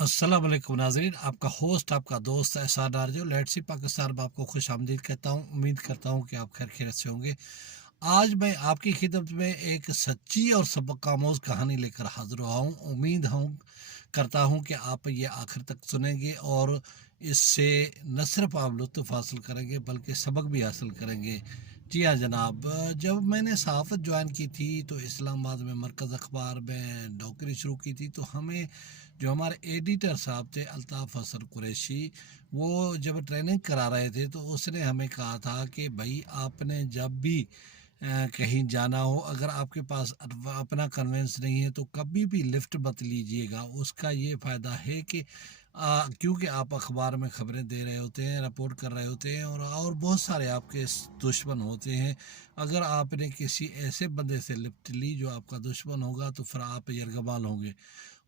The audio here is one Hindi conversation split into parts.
अस्सलाम वालेकुम नाज़रीन, आपका होस्ट आपका दोस्त एहसान आरजू लेट्स सी पाकिस्तान में आपको खुश आमदीद कहता हूँ। उम्मीद करता हूँ कि आप खैर खैरियत से होंगे। आज मैं आपकी खिदमत में एक सच्ची और सबक आमोज़ कहानी लेकर हाजिर हुआ हूँ। उम्मीद हूँ करता हूँ कि आप ये आखिर तक सुनेंगे और इससे न सिर्फ आप लुत्फ़ हासिल करेंगे बल्कि सबक भी हासिल करेंगे। जी हाँ जनाब, जब मैंने सहाफ़त ज्वाइन की थी तो इस्लामाबाद में मरकज़ अखबार में नौकरी शुरू की थी, तो हमें जो हमारे एडिटर साहब थे अल्ताफ़ हसन कुरैशी, वो जब ट्रेनिंग करा रहे थे तो उसने हमें कहा था कि भाई आपने जब भी कहीं जाना हो, अगर आपके पास अपना कन्वेंस नहीं है तो कभी भी लिफ्ट मत लीजिएगा। उसका ये फ़ायदा है कि क्योंकि आप अखबार में खबरें दे रहे होते हैं, रिपोर्ट कर रहे होते हैं और बहुत सारे आपके दुश्मन होते हैं। अगर आपने किसी ऐसे बंदे से लिफ्ट ली जो आपका दुश्मन होगा तो फिर आप यरगमाल होंगे।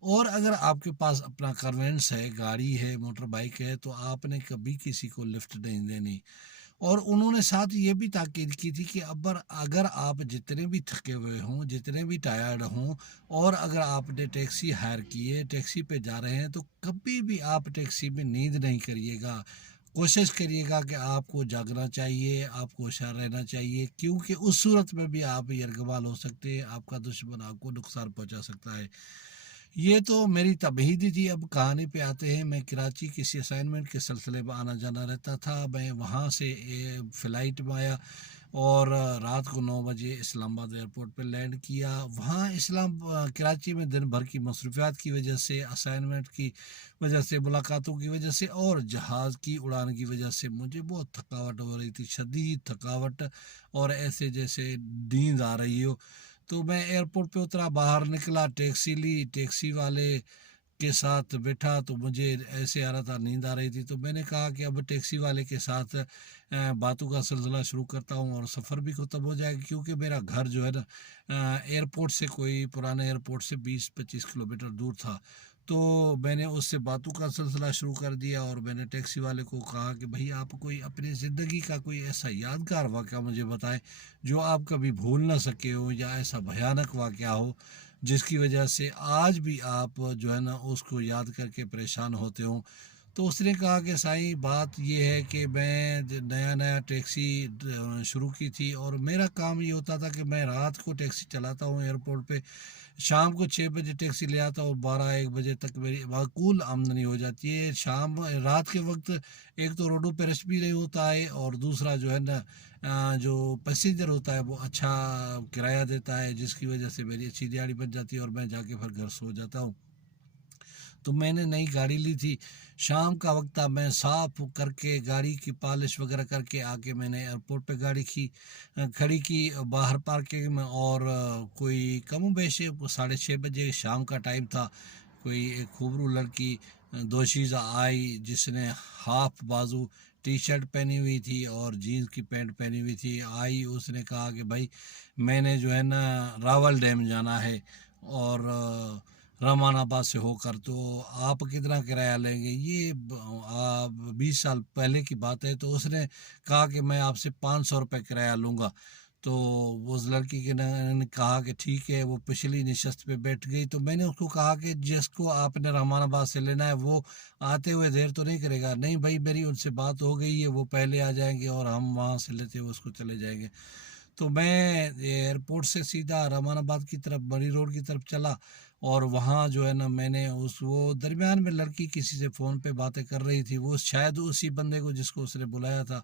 और अगर आपके पास अपना कन्वेंस है, गाड़ी है, मोटर बाइक है, तो आपने कभी किसी को लिफ्ट नहीं देनी। और उन्होंने साथ ये भी ताकीद की थी कि अगर आप जितने भी थके हुए हों, जितने भी टायर्ड हों और अगर आपने टैक्सी हायर की है, टैक्सी पे जा रहे हैं, तो कभी भी आप टैक्सी में नींद नहीं करिएगा। कोशिश करिएगा कि आपको जागना चाहिए, आपको होशियार रहना चाहिए, क्योंकि उस सूरत में भी आप यरगमाल हो सकते हैं, आपका दुश्मन आपको नुकसान पहुंचा सकता है। ये तो मेरी तबहीदी थी। अब कहानी पे आते हैं। मैं कराची किसी असाइनमेंट के सिलसिले में आना जाना रहता था। मैं वहाँ से फ़्लाइट में आया और रात को 9 बजे इस्लामाबाद एयरपोर्ट पे लैंड किया। वहाँ कराची में दिन भर की मसरूफियात की वजह से, असाइनमेंट की वजह से, मुलाकातों की वजह से और जहाज़ की उड़ान की वजह से मुझे बहुत थकावट हो रही थी, शदीद थकावट, और ऐसे जैसे नींद आ रही हो। तो मैं एयरपोर्ट पे उतरा, बाहर निकला, टैक्सी ली, टैक्सी वाले के साथ बैठा तो मुझे ऐसे आ रहा था, नींद आ रही थी, तो मैंने कहा कि अब टैक्सी वाले के साथ बातों का सिलसिला शुरू करता हूँ और सफ़र भी ख़त्म हो जाएगा, क्योंकि मेरा घर जो है ना एयरपोर्ट से, कोई पुराने एयरपोर्ट से 20-25 किलोमीटर दूर था। तो मैंने उससे बातों का सिलसिला शुरू कर दिया और मैंने टैक्सी वाले को कहा कि भाई आप कोई अपनी ज़िंदगी का कोई ऐसा यादगार वाक़या मुझे बताएं जो आप कभी भूल ना सके हो, या ऐसा भयानक वाक़या हो जिसकी वजह से आज भी आप जो है ना उसको याद करके परेशान होते हो। तो उसने कहा कि साईं बात ये है कि मैं नया नया टैक्सी शुरू की थी और मेरा काम ये होता था कि मैं रात को टैक्सी चलाता हूँ एयरपोर्ट पे। शाम को 6 बजे टैक्सी ले आता हूँ, 12-1 बजे तक मेरी माकूल आमदनी हो जाती है। रात के वक्त एक तो रोडों पे रश भी नहीं होता है और दूसरा जो है ना जो पैसेंजर होता है वो अच्छा किराया देता है, जिसकी वजह से मेरी अच्छी दिहाड़ी बन जाती है और मैं जाके फिर घर सो जाता हूँ। तो मैंने नई गाड़ी ली थी। शाम का वक्त था, मैं साफ करके गाड़ी की पॉलिश वगैरह करके आके मैंने एयरपोर्ट पे गाड़ी खड़ी की बाहर पार्किंग में। और कोई कम बेशे 6:30 बजे शाम का टाइम था। कोई एक खूबरू लड़की दोशीज़ा आई, जिसने हाफ बाजू टी शर्ट पहनी हुई थी और जीन्स की पैंट पहनी हुई थी। आई, उसने कहा कि भाई मैंने जो है ना रावल डैम जाना है और रमानाबाद से होकर, तो आप कितना किराया लेंगे? ये 20 साल पहले की बात है। तो उसने कहा कि मैं आपसे 500 रुपये किराया लूँगा। तो उस लड़की के ने कहा कि ठीक है। वो पिछली नशस्त पे बैठ गई। तो मैंने उसको कहा कि जिसको आपने रहमानाबाद से लेना है वो आते हुए देर तो नहीं करेगा? नहीं भाई, मेरी उनसे बात हो गई है, वो पहले आ जाएंगे और हम वहाँ से लेते हुए उसको चले जाएंगे। तो मैं एयरपोर्ट से सीधा रहमानाबाद की तरफ, बड़ी रोड की तरफ चला। और वहाँ जो है ना मैंने उस वो दरमियान में लड़की किसी से फ़ोन पे बातें कर रही थी, वो शायद उसी बंदे को जिसको उसने बुलाया था।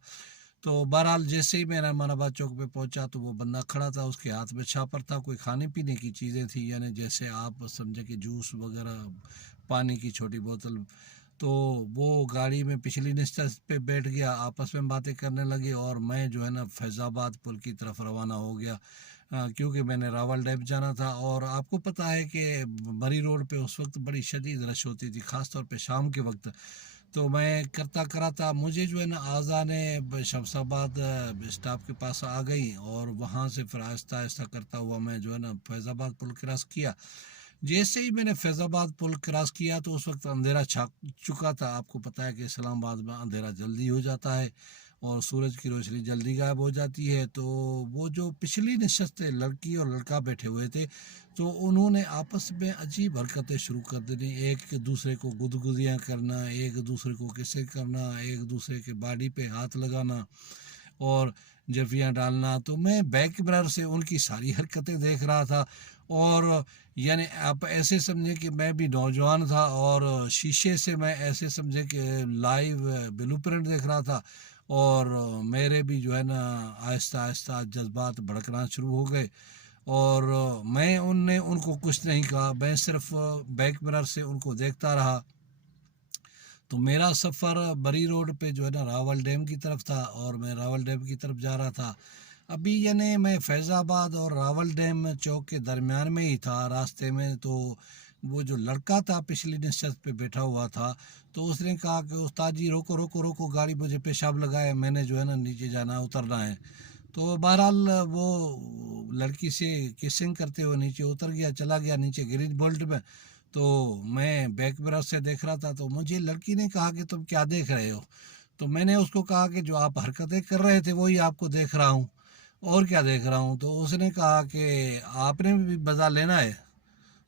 तो बहरहाल जैसे ही मैं रहमानाबाद चौक पे पहुंचा तो वो बंदा खड़ा था, उसके हाथ में छापर था, कोई खाने पीने की चीज़ें थी, यानी जैसे आप समझे कि जूस वगैरह, पानी की छोटी बोतल। तो वो गाड़ी में पिछली नश्त पे बैठ गया, आपस में बातें करने लगे और मैं जो है ना फैज़ाबाद पुल की तरफ रवाना हो गया। क्योंकि मैंने रावल डैम जाना था और आपको पता है कि बरी रोड पे उस वक्त बड़ी शदीद रश होती थी, ख़ास तौर पे शाम के वक्त। तो मैं करता कराता मुझे जो है ना आज़ाने शमशाबाद स्टॉप के पास आ गई और वहाँ से फिर आहिस्ता आहिस्ता करता हुआ मैं जो है ना फैज़ाबाद पुल क्रॉस किया। जैसे ही मैंने फैज़ाबाद पुल क्रॉस किया तो उस वक्त अंधेरा छा चुका था। आपको पता है कि इस्लामाबाद में अंधेरा जल्दी हो जाता है और सूरज की रोशनी जल्दी गायब हो जाती है। तो वो जो पिछली नशस्त लड़की और लड़का बैठे हुए थे, तो उन्होंने आपस में अजीब हरकतें शुरू कर दी। एक दूसरे को गुदगुदियाँ करना, एक दूसरे को किसे करना, एक दूसरे के बॉडी पे हाथ लगाना और जफियाँ डालना। तो मैं बैक मिरर से उनकी सारी हरकतें देख रहा था। और यानी आप ऐसे समझे कि मैं भी नौजवान था और शीशे से मैं ऐसे समझे कि लाइव ब्लूप्रिंट देख रहा था। और मेरे भी जो है ना आहिस्ता आहिस्ता जज्बात भड़कना शुरू हो गए। और मैं उनने उनको कुछ नहीं कहा, मैं सिर्फ बैक मिरर से उनको देखता रहा। तो मेरा सफ़र बरी रोड पे जो है ना रावल डैम की तरफ था और मैं रावल डैम की तरफ जा रहा था। अभी यानी मैं फैज़ाबाद और रावल डैम चौक के दरमियान में ही था रास्ते में। तो वो जो लड़का था पिछली नशस्त पे बैठा हुआ था, तो उसने कहा कि उस्ताद जी रोको रोको रोको गाड़ी, मुझे पेशाब लगाए, मैंने जो है ना नीचे जाना उतरना है। तो बहरहाल वो लड़की से किसिंग करते हुए नीचे उतर गया, चला गया नीचे ग्रीन बेल्ट में। तो मैं बैक मिरर से देख रहा था, तो मुझे लड़की ने कहा कि तुम क्या देख रहे हो। तो मैंने उसको कहा कि जो आप हरकतें कर रहे थे वही आपको देख रहा हूँ, और क्या देख रहा हूँ। तो उसने कहा कि आपने भी मज़ा लेना है।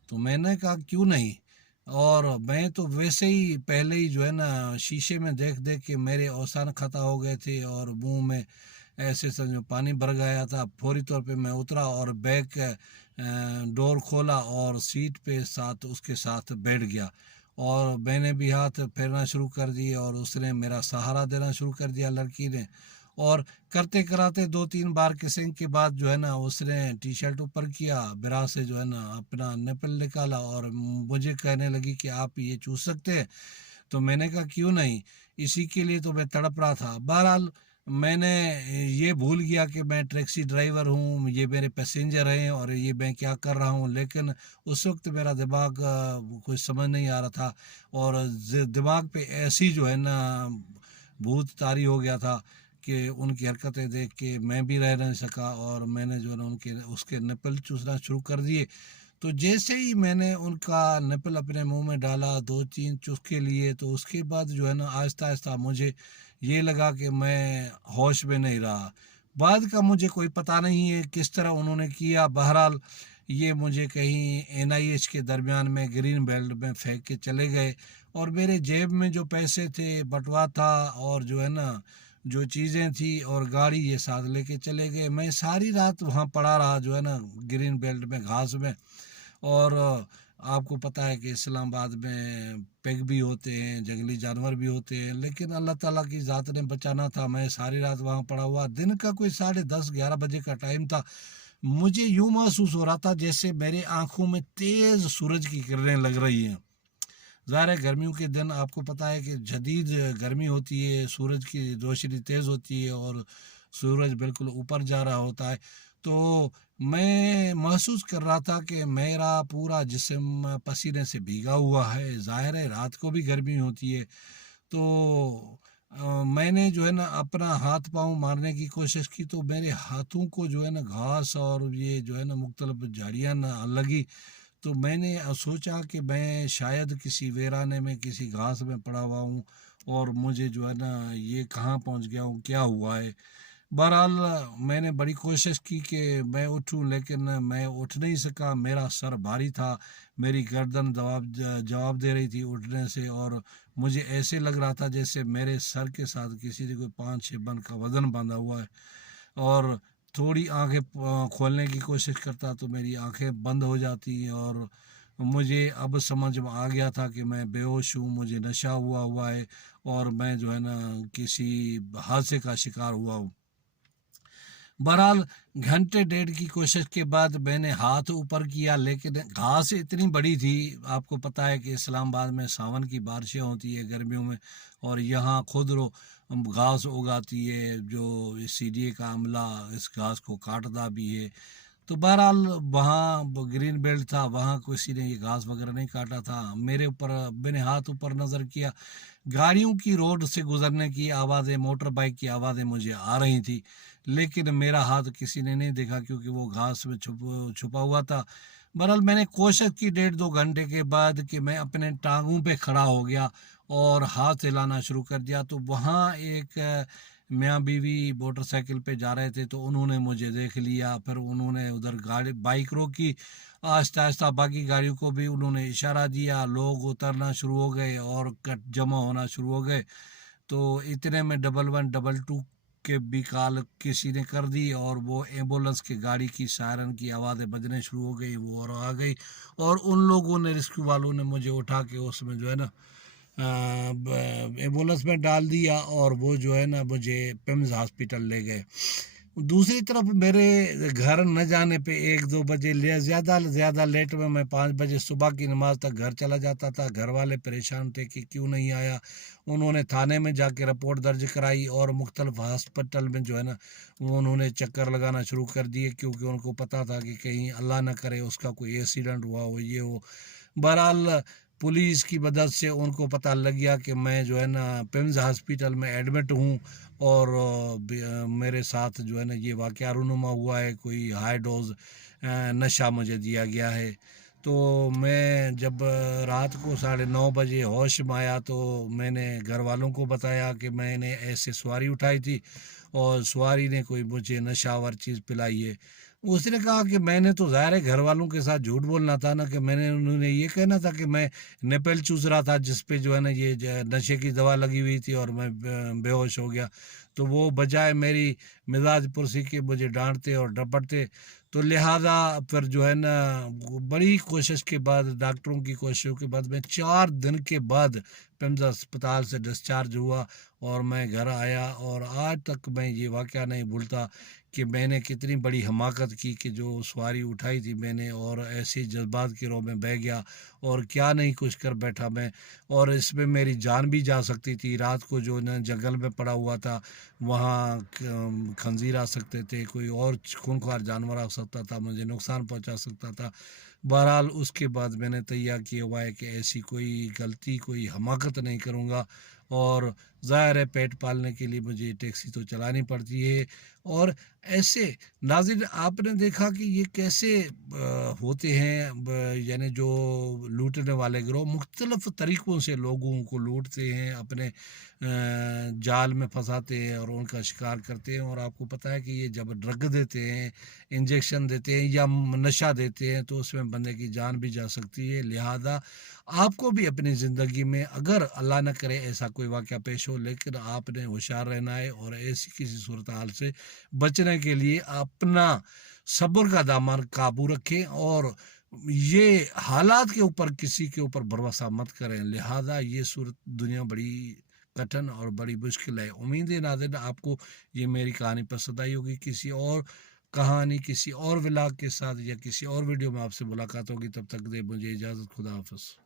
तो मैंने कहा क्यों नहीं। और मैं तो वैसे ही पहले ही जो है ना शीशे में देख देख के मेरे औसान खता हो गए थे और मुंह में ऐसे समझो पानी भर गया था। फौरी तौर पे मैं उतरा और बैक डोर खोला और सीट पे साथ उसके साथ बैठ गया। और मैंने भी हाथ फेरना शुरू कर दिए और उसने मेरा सहारा देना शुरू कर दिया लड़की ने। और करते कराते 2-3 बार किसिंग के बाद जो है ना उसने टी शर्ट ऊपर किया, बिरा से जो है ना अपना निपल निकाला और मुझे कहने लगी कि आप ये चूस सकते हैं। तो मैंने कहा क्यों नहीं, इसी के लिए तो मैं तड़प रहा था। बहरहाल मैंने ये भूल गया कि मैं टैक्सी ड्राइवर हूँ, ये मेरे पैसेंजर हैं और ये मैं क्या कर रहा हूँ। लेकिन उस वक्त मेरा दिमाग कुछ समझ नहीं आ रहा था और दिमाग पे ऐसी जो है ना भूत तारी हो गया था कि उनकी हरकतें देख के मैं भी रह नहीं सका और मैंने जो है ना उनके उसके निपल चूसना शुरू कर दिए। तो जैसे ही मैंने उनका निपल अपने मुंह में डाला, 2-3 चुस्के लिए, तो उसके बाद जो है ना आहिस्ता आहिस्ता मुझे ये लगा कि मैं होश में नहीं रहा। बाद का मुझे कोई पता नहीं है किस तरह उन्होंने किया। बहरहाल ये मुझे कहीं एनआईएच के दरमियान में ग्रीन बेल्ट में फेंक के चले गए और मेरे जेब में जो पैसे थे, बटुआ था और जो है ना जो चीज़ें थी और गाड़ी ये साथ लेके चले गए। मैं सारी रात वहाँ पड़ा रहा जो है ना ग्रीन बेल्ट में घास में। और आपको पता है कि इस्लामाबाद में पेग भी होते हैं, जंगली जानवर भी होते हैं, लेकिन अल्लाह ताला की ज़ात ने बचाना था। मैं सारी रात वहाँ पड़ा हुआ, दिन का कोई 10:30-11 बजे का टाइम था। मुझे यूँ महसूस हो रहा था जैसे मेरे आँखों में तेज़ सूरज की किरणें लग रही हैं। ज़ाहिर है गर्मियों के दिन आपको पता है कि शदीद गर्मी होती है, सूरज की रोशनी तेज़ होती है और सूरज बिल्कुल ऊपर जा रहा होता है। तो मैं महसूस कर रहा था कि मेरा पूरा जिस्म पसीने से भीगा हुआ है। ज़ाहिर है रात को भी गर्मी होती है। तो मैंने जो है ना अपना हाथ पाँव मारने की कोशिश की, तो मेरे हाथों को जो है ना घास और ये जो है ना मुख्तलिफ झाड़ियाँ ना लगी। तो मैंने सोचा कि मैं शायद किसी वीराने में किसी घास में पड़ा हुआ हूँ और मुझे जो है ना ये कहाँ पहुँच गया हूँ, क्या हुआ है। बहरहाल मैंने बड़ी कोशिश की कि मैं उठूं, लेकिन मैं उठ नहीं सका। मेरा सर भारी था, मेरी गर्दन जवाब दे रही थी उठने से और मुझे ऐसे लग रहा था जैसे मेरे सर के साथ किसी ने कोई 5-6 मन का वज़न बांधा हुआ है। और थोड़ी आंखें खोलने की कोशिश करता तो मेरी आंखें बंद हो जाती और मुझे अब समझ में आ गया था कि मैं बेहोश हूँ, मुझे नशा हुआ हुआ है और मैं जो है ना किसी हादसे का शिकार हुआ हूँ। बहरहाल घंटे डेढ़ की कोशिश के बाद मैंने हाथ ऊपर किया, लेकिन घास इतनी बड़ी थी। आपको पता है कि इस्लामाबाद में सावन की बारिशें होती है गर्मियों में और यहाँ खुद रो घास उगाती है, जो सीडीए का अमला इस घास को काटता भी है। तो बहरहाल वहाँ ग्रीन बेल्ट था, वहाँ किसी ने ये घास वगैरह नहीं काटा था। मेरे ऊपर मैंने हाथ ऊपर नज़र किया, गाड़ियों की रोड से गुजरने की आवाज़ें, मोटर बाइक की आवाज़ें मुझे आ रही थी, लेकिन मेरा हाथ किसी ने नहीं देखा क्योंकि वो घास में छुपा हुआ था। बहरहाल मैंने कोशिश की 1.5-2 घंटे के बाद कि मैं अपने टांगों पे खड़ा हो गया और हाथ हिलाना शुरू कर दिया। तो वहाँ एक मियाँ बीवी मोटरसाइकिल पे जा रहे थे, तो उन्होंने मुझे देख लिया। फिर उन्होंने उधर गाड़ी बाइक रोकी, आहिस्ता आहिस्ता बाकी गाड़ियों को भी उन्होंने इशारा दिया, लोग उतरना शुरू हो गए और कट जमा होना शुरू हो गए। तो इतने में 11 2 के भी कॉल किसी ने कर दी, और वो एम्बुलेंस की गाड़ी की सायरन की आवाज़ें बजने शुरू हो गई, वो और आ गई। और उन लोगों ने, रेस्क्यू वालों ने मुझे उठा के उसमें जो है ना एम्बुलेंस में डाल दिया, और वो जो है ना मुझे पिम्स हॉस्पिटल ले गए। दूसरी तरफ मेरे घर न जाने पे 1 2 बजे ज़्यादा ज़्यादा लेट में मैं 5 बजे सुबह की नमाज तक घर चला जाता था। घर वाले परेशान थे कि क्यों नहीं आया। उन्होंने थाने में जाके रिपोर्ट दर्ज कराई, और मुख्तलिफ हॉस्पिटल में जो है ना वो उन्होंने चक्कर लगाना शुरू कर दिए, क्योंकि उनको पता था कि कहीं अल्लाह ना करे उसका कोई एक्सीडेंट हुआ हो, ये हो। बहरहाल पुलिस की मदद से उनको पता लग गया कि मैं जो है ना पिम्स हॉस्पिटल में एडमिट हूँ, और मेरे साथ जो है ना ये वाक़या रूनुमा हुआ है, कोई हाई डोज नशा मुझे दिया गया है। तो मैं जब रात को 9:30 बजे होश में आया, तो मैंने घर वालों को बताया कि मैंने ऐसे सवारी उठाई थी, और सवारी ने कोई मुझे नशावर चीज़ पिलाई है। उसने कहा कि मैंने तो ज़ाहिर है घर वालों के साथ झूठ बोलना था ना, कि मैंने उन्होंने ये कहना था कि मैं नेपेल चूस रहा था, जिस पे जो है ना ये नशे की दवा लगी हुई थी, और मैं बेहोश हो गया। तो वो बजाय मेरी मिजाज पुरसी के मुझे डांटते और डपटते। तो लिहाजा फिर जो है ना बड़ी कोशिश के बाद, डॉक्टरों की कोशिशों के बाद, मैं 4 दिन के बाद पिम्स अस्पताल से डिस्चार्ज हुआ, और मैं घर आया। और आज तक मैं ये वाक़या नहीं भूलता कि मैंने कितनी बड़ी हमाकत की, कि जो सवारी उठाई थी मैंने, और ऐसे जज्बात की रोह में बह गया, और क्या नहीं कुछ कर बैठा मैं। और इसमें मेरी जान भी जा सकती थी। रात को जो ना जंगल में पड़ा हुआ था, वहाँ खंजीर आ सकते थे, कोई और खूंखार जानवर आ सकता था, मुझे नुकसान पहुँचा सकता था। बहरहाल उसके बाद मैंने तैयार किया हुआ है कि ऐसी कोई गलती, कोई हमाकत नहीं करूँगा। और ज़ाहिर है पेट पालने के लिए मुझे टैक्सी तो चलानी पड़ती है। और ऐसे नाज़रीन, आपने देखा कि ये कैसे होते हैं, यानी जो लूटने वाले गिरोह मुख्तलिफ तरीक़ों से लोगों को लूटते हैं, अपने जाल में फंसाते हैं और उनका शिकार करते हैं। और आपको पता है कि ये जब ड्रग देते हैं, इंजेक्शन देते हैं या नशा देते हैं, तो उसमें बंदे की जान भी जा सकती है। लिहाजा आपको भी अपनी ज़िंदगी में, अगर अल्लाह न करे ऐसा कोई वाक़या पेश हो, लेकिन आपने होशियार रहना है, और ऐसी किसी सूरत हाल से बचने के लिए अपना सब्र का दामन काबू रखें, और ये हालात के ऊपर किसी के ऊपर भरोसा मत करें। लिहाजा ये सूरत दुनिया बड़ी कठिन और बड़ी मुश्किल है। उम्मीद है नाज़रीन आपको ये मेरी कहानी पसंद आई होगी। किसी और कहानी, किसी और व्लॉग के साथ या किसी और वीडियो में आपसे मुलाकात होगी। तब तक दे मुझे इजाज़त। खुदा हाफ़िज़।